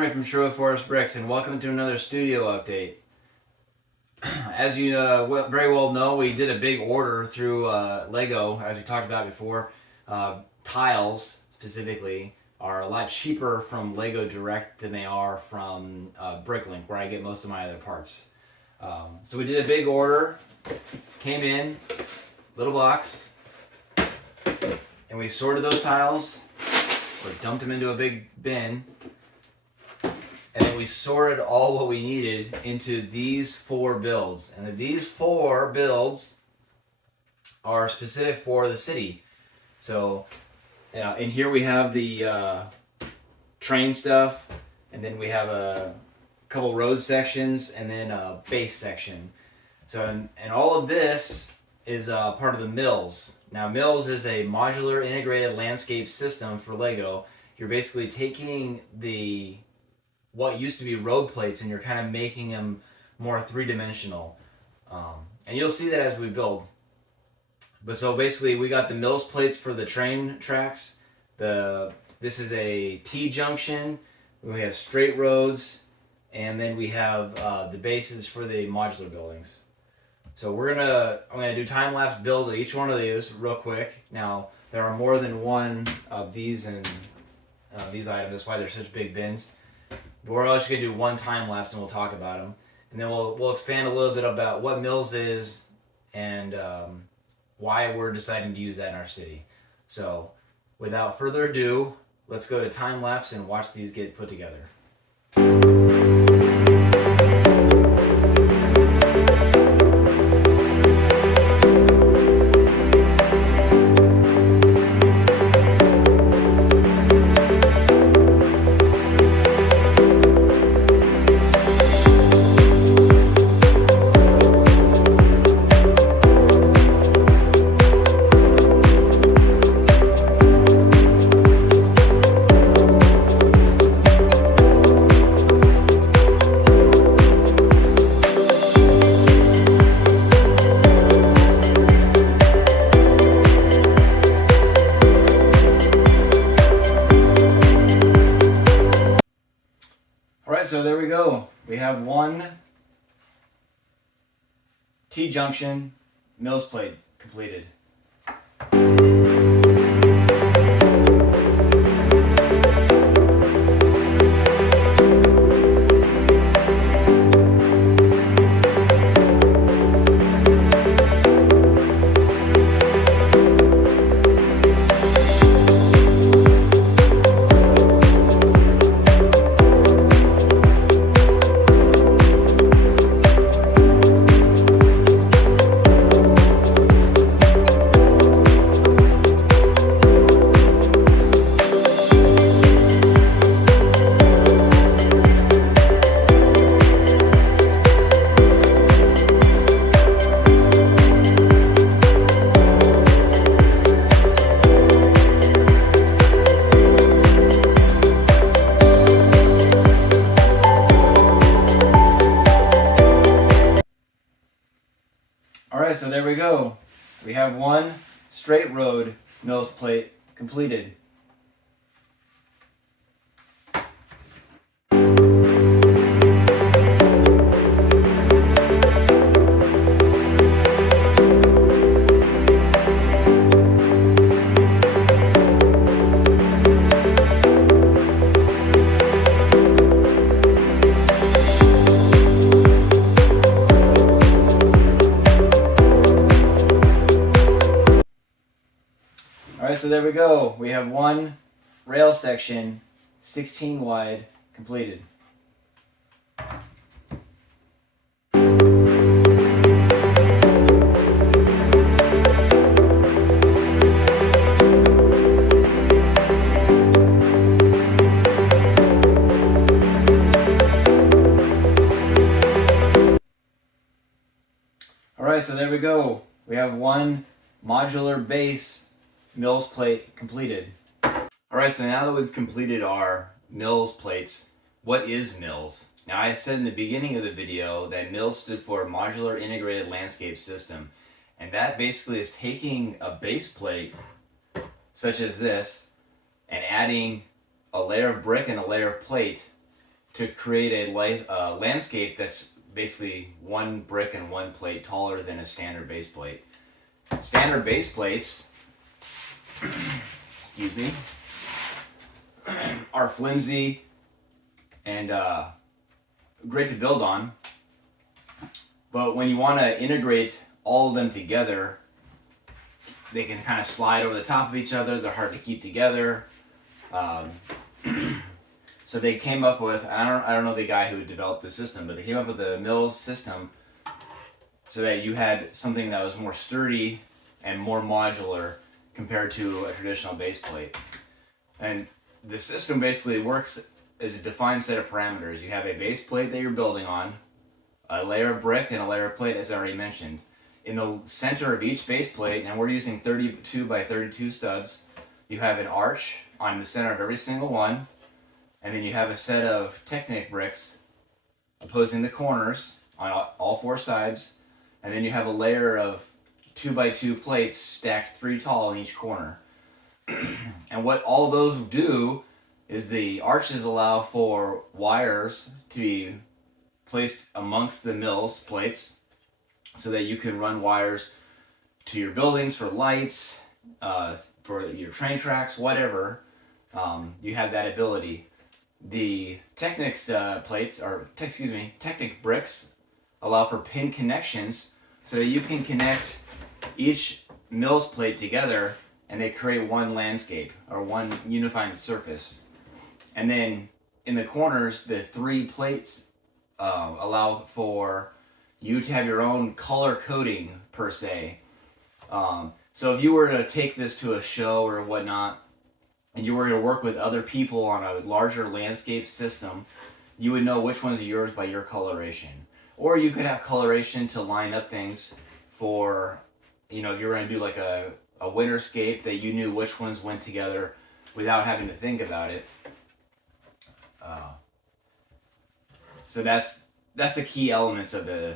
Jeremy from Sherwood Forest Bricks, and welcome to another studio update. As you very well know, we did a big order through Lego, as we talked about before. Tiles, specifically, are a lot cheaper from Lego Direct than they are from Bricklink, where I get most of my other parts. So we did a big order, came in, little box, and we sorted those tiles, or dumped them into a big bin. And then we sorted all what we needed into these 4 builds. And these 4 builds are specific for the city. So, in here we have the train stuff, and then we have a couple road sections, and then a base section. So, and all of this is part of the MILS. Now, MILS is a Modular Integrated Landscape System for Lego. You're basically taking what used to be road plates and you're kind of making them more three-dimensional. And you'll see that as we build. But so basically we got the MILS plates for the train tracks. This is a T-junction. We have straight roads. And then we have the bases for the modular buildings. So I'm gonna do time-lapse build of each one of these real quick. Now, there are more than one of these in these items. That's why they're such big bins. But we're just going to do one time lapse and we'll talk about them. And then we'll expand a little bit about what MILS is and why we're deciding to use that in our city. So without further ado, let's go to time lapse and watch these get put together. Alright, so there we go. We have one T-junction MILS plate completed. Alright, so there we go. We have one straight road MILS plate completed. Alright, so there we go. We have one rail section, 16 wide, completed. Alright, so there we go. We have one modular base MILS plate completed. Alright, so now that we've completed our MILS plates, what is MILS? Now, I said in the beginning of the video that MILS stood for Modular Integrated Landscape System, and that basically is taking a base plate such as this and adding a layer of brick and a layer of plate to create a landscape that's basically one brick and one plate taller than a standard base plate. Standard base plates, excuse me, are flimsy and great to build on, but when you want to integrate all of them together, they can kind of slide over the top of each other. They're hard to keep together. So they came up with, I don't know the guy who developed the system, but they came up with the MILS system so that you had something that was more sturdy and more modular compared to a traditional base plate. And the system basically works as a defined set of parameters. You have a base plate that you're building on, a layer of brick and a layer of plate, as I already mentioned. In the center of each base plate, and we're using 32 by 32 studs, you have an arch on the center of every single one, and then you have a set of Technic bricks opposing the corners on all four sides, and then you have a layer of 2 by 2 plates stacked 3 tall in each corner. And what all those do is the arches allow for wires to be placed amongst the MILS plates so that you can run wires to your buildings for lights, for your train tracks, whatever. You have that ability. The Technic Technic bricks allow for pin connections so that you can connect each MILS plate together and they create one landscape or one unifying surface. And then in the corners, the 3 plates allow for you to have your own color coding per se. So if you were to take this to a show or whatnot, and you were to work with other people on a larger landscape system, you would know which ones are yours by your coloration. Or you could have coloration to line up things for, if you're going to do like a winterscape, that you knew which ones went together without having to think about it. So that's the key elements of the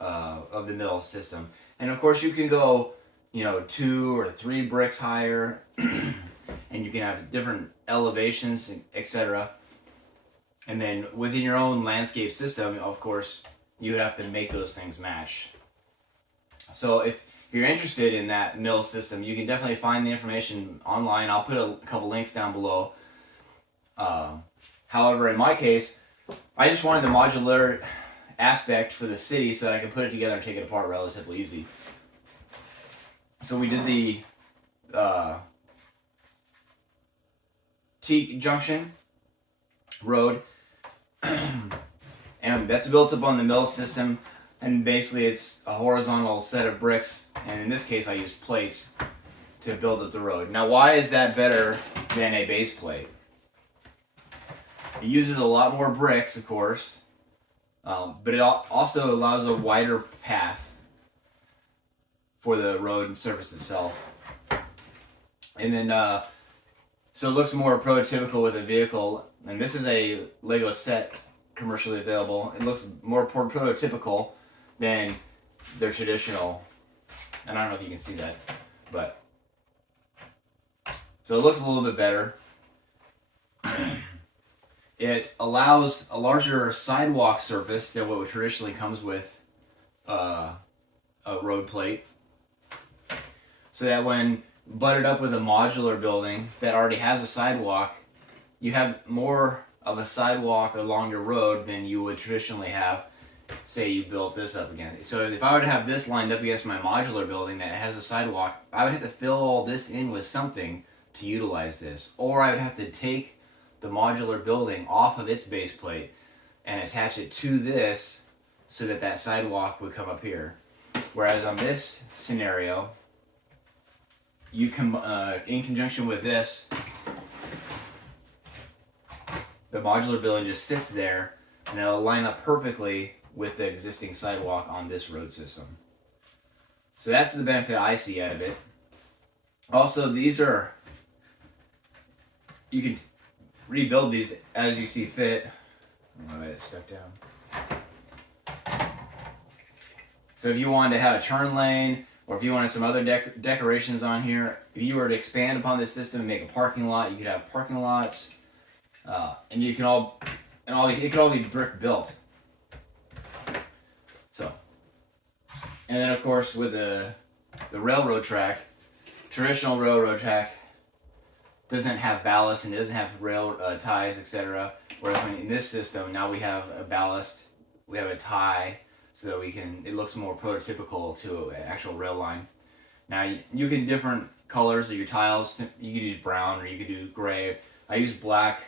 MILS system. And of course you can go 2 or 3 bricks higher and you can have different elevations, etc. And then within your own landscape system, of course, you have to make those things match. So if you're interested in that MILS system, you can definitely find the information online. I'll put a couple links down below. However, in my case, I just wanted the modular aspect for the city so that I could put it together and take it apart relatively easy. So we did the T-junction road, and that's built up on the MILS system, and basically it's a horizontal set of bricks, and in this case I used plates to build up the road. Now why is that better than a base plate? It uses a lot more bricks, of course, but it also allows a wider path for the road surface itself. And then, so it looks more prototypical with a vehicle, and this is a Lego set commercially available. It looks more prototypical than their traditional, and I don't know if you can see that, but, so it looks a little bit better. It allows a larger sidewalk surface than what traditionally comes with a road plate, so that when butted up with a modular building that already has a sidewalk, you have more of a sidewalk along your road than you would traditionally have, say you built this up against it. So if I were to have this lined up against my modular building that has a sidewalk, I would have to fill all this in with something to utilize this. Or I would have to take the modular building off of its base plate and attach it to this so that that sidewalk would come up here. Whereas on this scenario, you can, in conjunction with this, the modular building just sits there and it'll line up perfectly with the existing sidewalk on this road system. So that's the benefit I see out of it. Also, these are, you can rebuild these as you see fit. Oh, I got it stuck down. So if you wanted to have a turn lane, or if you wanted some other decorations on here, if you were to expand upon this system and make a parking lot, you could have parking lots. And you can all and it could all be brick built. So, and then of course with the railroad track, traditional railroad track doesn't have ballast and it doesn't have rail ties, etc. Whereas in this system, now we have a ballast, we have a tie, so that it looks more prototypical to an actual rail line. Now you can different colors of your tiles. You could use brown or you could do gray. I use black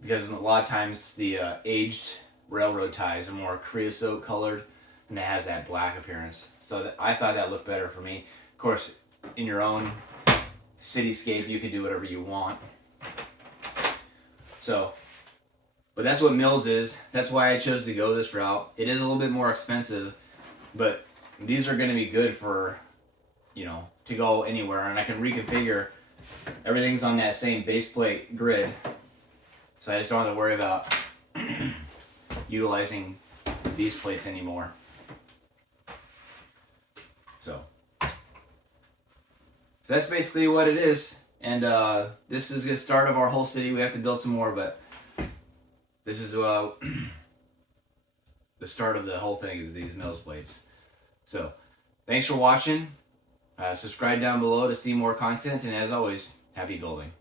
because a lot of times the aged railroad ties are more creosote colored and it has that black appearance. So I thought that looked better for me. Of course, in your own cityscape, you can do whatever you want. So, but that's what MILS is. That's why I chose to go this route. It is a little bit more expensive, but these are going to be good for, to go anywhere. And I can reconfigure. Everything's on that same base plate grid. So I just don't have to worry about utilizing these plates anymore. So that's basically what it is. And this is the start of our whole city. We have to build some more, but this is the start of the whole thing is these MILS plates. So thanks for watching. Subscribe down below to see more content. And as always, happy building.